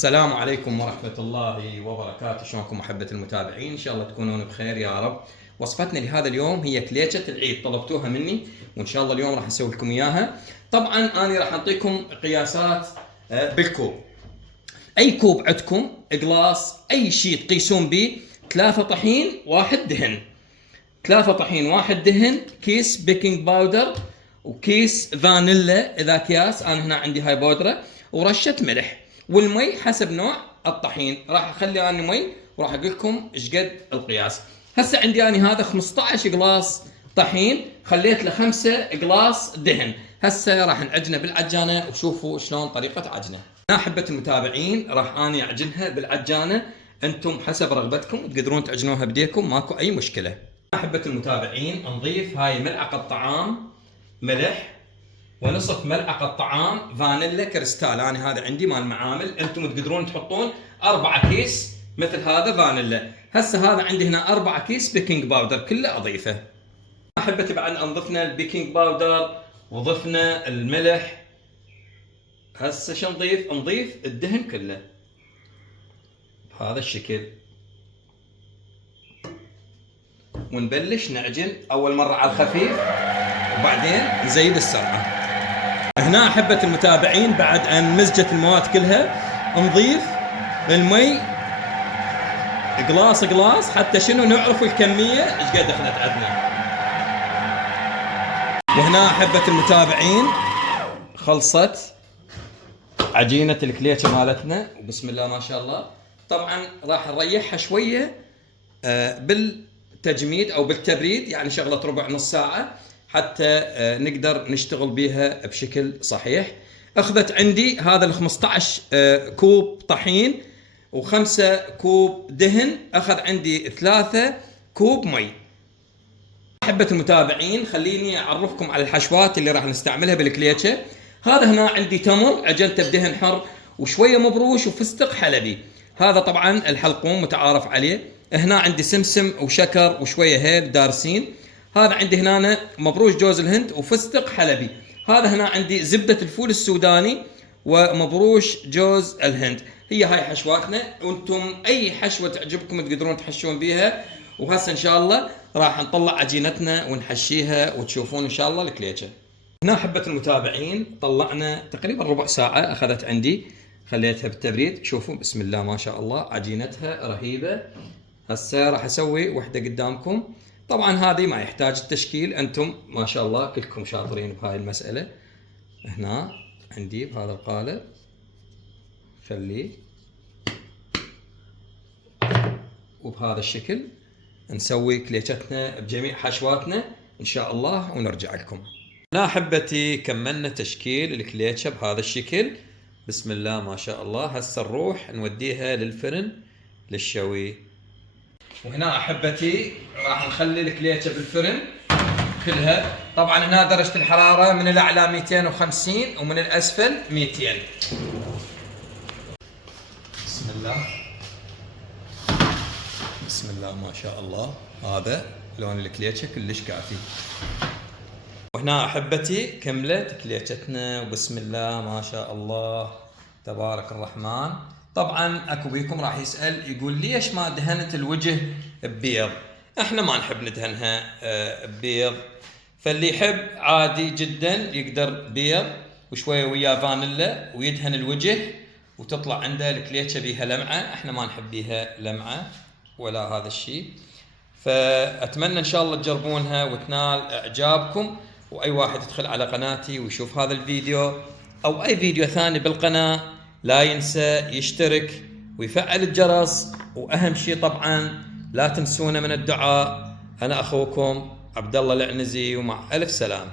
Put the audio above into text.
السلام عليكم ورحمة الله وبركاته. شلونكم محبة المتابعين؟ إن شاء الله تكونون بخير يا رب. وصفتنا لهذا اليوم هي كليشة العيد، طلبتوها مني وإن شاء الله اليوم راح نسوي لكم إياها. طبعا أنا راح أعطيكم قياسات بالكوب. أي كوب عندكم قلاص أي شيء تقيسون به، 3 طحين 1 دهن، 3 طحين 1 دهن، كيس بيكنج باودر وكيس فانيلا إذا أكياس، أنا هنا عندي هاي بودرة، ورشة ملح، والمي حسب نوع الطحين. راح اخلي انا مي وراح اقول لكم ايش قد القياس. هسه عندي انا هذا 15 قلاص طحين، خليت له 5 قلاص دهن. هسه راح نعجنه بالعجانه وشوفوا شلون طريقه عجنه. احبه المتابعين راح اني اعجنها بالعجانه، انتم حسب رغبتكم تقدرون تعجنوها بديكم، ماكو اي مشكله. احبه المتابعين نضيف هاي ملعقه طعام ملح، ونصف ملعقة طعام فانيلا كريستال. انا هذا عندي مال معامل، انتم تقدرون تحطون 4 كيس مثل هذا فانيلا. هسه هذا عندي هنا 4 كيس بيكنج باودر كله اضيفه. احبتي بعد نضفنا البيكنج باودر وضفنا الملح. هسه شو نضيف؟ نضيف الدهن كله بهذا الشكل، ونبلش نعجن اول مرة على الخفيف وبعدين نزيد السرعة. هنا احبة المتابعين بعد ان مزجت المواد كلها نضيف المي قلاص قلاص حتى شنو نعرف الكمية ايش قد اخذت عندنا. وهنا احبة المتابعين خلصت عجينة الكليشة مالتنا، وبسم الله ما شاء الله. طبعا راح نريحها شوية بالتجميد او بالتبريد، يعني شغلة ربع نص ساعة حتى نقدر نشتغل بيها بشكل صحيح. اخذت عندي هذا ال 15 كوب طحين و5 كوب دهن، اخذ عندي 3 كوب مي. احبة المتابعين خليني اعرفكم على الحشوات اللي راح نستعملها بالكليتشة. هذا هنا عندي تمر عجنته بدهن حر وشوية مبروش وفستق حلبي، هذا طبعا الحلقوم متعارف عليه. هنا عندي سمسم وشكر وشوية هيل دارسين. هذا عندي هنا مبروش جوز الهند وفستق حلبي. هذا هنا عندي زبدة الفول السوداني ومبروش جوز الهند. هي هاي حشواتنا، وانتم اي حشوة تعجبكم تقدرون تحشون بيها. وهسه ان شاء الله راح نطلع عجينتنا ونحشيها وتشوفون ان شاء الله الكليشة. هنا حبة المتابعين طلعنا تقريبا ربع ساعة اخذت عندي، خليتها بالتبريد. شوفوا بسم الله ما شاء الله عجينتها رهيبة. هسه راح اسوي وحدة قدامكم. طبعا هذه ما يحتاج التشكيل، انتم ما شاء الله كلكم شاطرين بهاي المسألة. هنا عندي بهذا القالب خليه، وبهذا الشكل نسوي كليشتنا بجميع حشواتنا ان شاء الله ونرجع لكم. هنا احبتي كملنا تشكيل الكليشة بهذا الشكل، بسم الله ما شاء الله. هسه نروح نوديها للفرن للشوي. وهنا احبتي راح نخلي الكليشة بالفرن كلها. طبعا هنا درجة الحرارة من الاعلى 250 ومن الاسفل 200. بسم الله بسم الله ما شاء الله. هذا لون الكليشة كلش كافي. وهنا احبتي كملت كليشتنا وبسم الله ما شاء الله تبارك الرحمن. طبعا اكو بيكم راح يسأل يقول ليش ما دهنت الوجه ببيض؟ احنا ما نحب ندهنها ببيض، فاللي يحب عادي جدا يقدر بيض وشويه وياه فانيلا ويدهن الوجه وتطلع عنده الكليتشة بيها لمعه. احنا ما نحب بيها لمعه ولا هذا الشيء. فاتمنى ان شاء الله تجربونها وتنال اعجابكم. واي واحد يدخل على قناتي ويشوف هذا الفيديو او اي فيديو ثاني بالقناه لا ينسى يشترك ويفعل الجرس، واهم شيء طبعا لا تنسونا من الدعاء. انا اخوكم عبد الله العنزي، ومع الف سلامه.